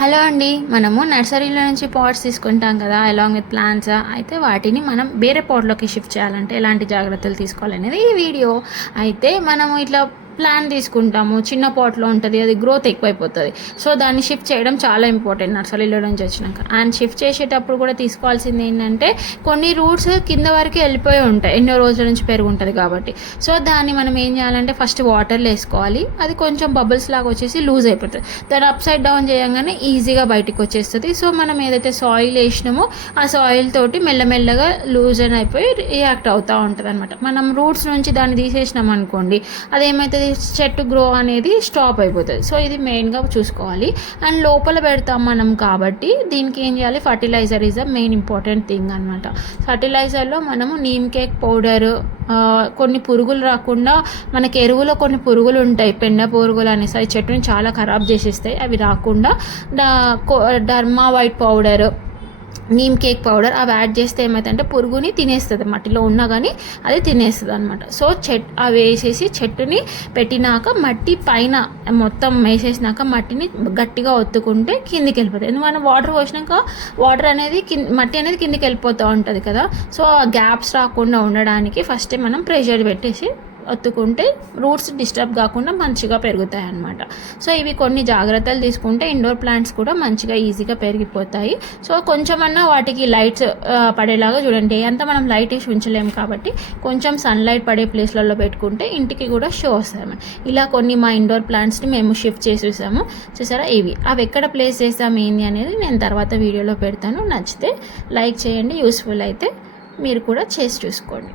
Hello అండి. మనము నర్సరీలో నుంచి పాట్స్ తీసుకుంటాం కదా, అలాంగ్ విత్ ప్లాంట్స్. అయితే వాటిని మనం వేరే పాట్లోకి షిఫ్ట్ చేయాలంటే ఎలాంటి జాగ్రత్తలు తీసుకోవాలనేది ఈ వీడియో. అయితే మనము ఇట్లా ప్లాంట్ తీసుకుంటాము, చిన్న పాట్లో ఉంటుంది, అది గ్రోత్ ఎక్కువైపోతుంది. సో దాన్ని షిఫ్ట్ చేయడం చాలా ఇంపార్టెంట్ నర్సరీలో నుంచి వచ్చినాక. అండ్ షిఫ్ట్ చేసేటప్పుడు కూడా తీసుకోవాల్సింది ఏంటంటే, కొన్ని రూట్స్ కింద వరకు వెళ్ళిపోయి ఉంటాయి, ఎన్నో రోజుల నుంచి పెరుగు ఉంటుంది కాబట్టి. సో దాన్ని మనం ఏం చేయాలంటే, ఫస్ట్ వాటర్లో వేసుకోవాలి. అది కొంచెం బబుల్స్ లాగా వచ్చేసి లూజ్ అయిపోతుంది. దాన్ని అప్ సైడ్ డౌన్ చేయగానే ఈజీగా బయటికి వచ్చేస్తుంది. సో మనం ఏదైతే సాయిల్ వేసినామో ఆ సాయిల్ తోటి మెల్లమెల్లగా లూజ్ అని అయిపోయి రియాక్ట్ అవుతూ ఉంటుంది అనమాట. మనం రూట్స్ నుంచి దాన్ని తీసేసినాం అనుకోండి, అదేమైతుంది, చెట్టు గ్రో అనేది స్టాప్ అయిపోతుంది. సో ఇది మెయిన్గా చూసుకోవాలి. అండ్ లోపల పెడతాం మనం కాబట్టి దీనికి ఏం చేయాలి, fertiliser is the main important thing అనమాట. ఫర్టిలైజర్లో మనము నీమ్ కేక్ పౌడర్, కొన్ని పురుగులు రాకుండా, మనకి ఎరువులో కొన్ని పురుగులు ఉంటాయి, పెండ పురుగులు అనేసి, అవి చెట్టుని చాలా ఖరాబ్ చేసేస్తాయి. అవి రాకుండా derma white powder, neem cake powder అవి యాడ్ చేస్తే ఏమవుతుందంటే పురుగుని తినేస్తుంది, మట్టిలో ఉన్నా కానీ అది తినేస్తుంది అనమాట. సో అవి వేసేసి చెట్టుని పెట్టినాక మట్టి పైన మొత్తం వేసేసినాక మట్టిని గట్టిగా ఒత్తుకుంటే కిందికి వెళ్ళిపోతుంది. ఎందుకంటే మనం వాటర్ పోసినాక వాటర్ అనేది మట్టి అనేది కిందికి వెళ్ళిపోతూ ఉంటుంది కదా. సో ఆ గ్యాప్స్ రాకుండా ఉండడానికి ఫస్ట్ మనం ప్రెషర్ పెట్టేసి ఒత్తుకుంటే రూట్స్ డిస్టర్బ్ కాకుండా మంచిగా పెరుగుతాయి అన్నమాట. సో ఇవి కొన్ని జాగ్రత్తలు తీసుకుంటే ఇండోర్ ప్లాంట్స్ కూడా మంచిగా ఈజీగా పెరిగిపోతాయి. సో కొంచెమన్నా వాటికి లైట్స్ పడేలాగా చూడండి. అంతా మనం లైట్ వేసి ఉంచలేము కాబట్టి కొంచెం సన్లైట్ పడే ప్లేస్లలో పెట్టుకుంటే ఇంటికి కూడా షో వస్తాయి. ఇలా కొన్ని మా ఇండోర్ ప్లాంట్స్ని మేము షిఫ్ట్ చేసేసాము. చూసారా, ఇవి అవి ఎక్కడ ప్లేస్ చేస్తాము ఏంది అనేది నేను తర్వాత వీడియోలో పెడతాను. నచ్చితే లైక్ చేయండి, యూస్ఫుల్ అయితే మీరు కూడా చేసి చూసుకోండి.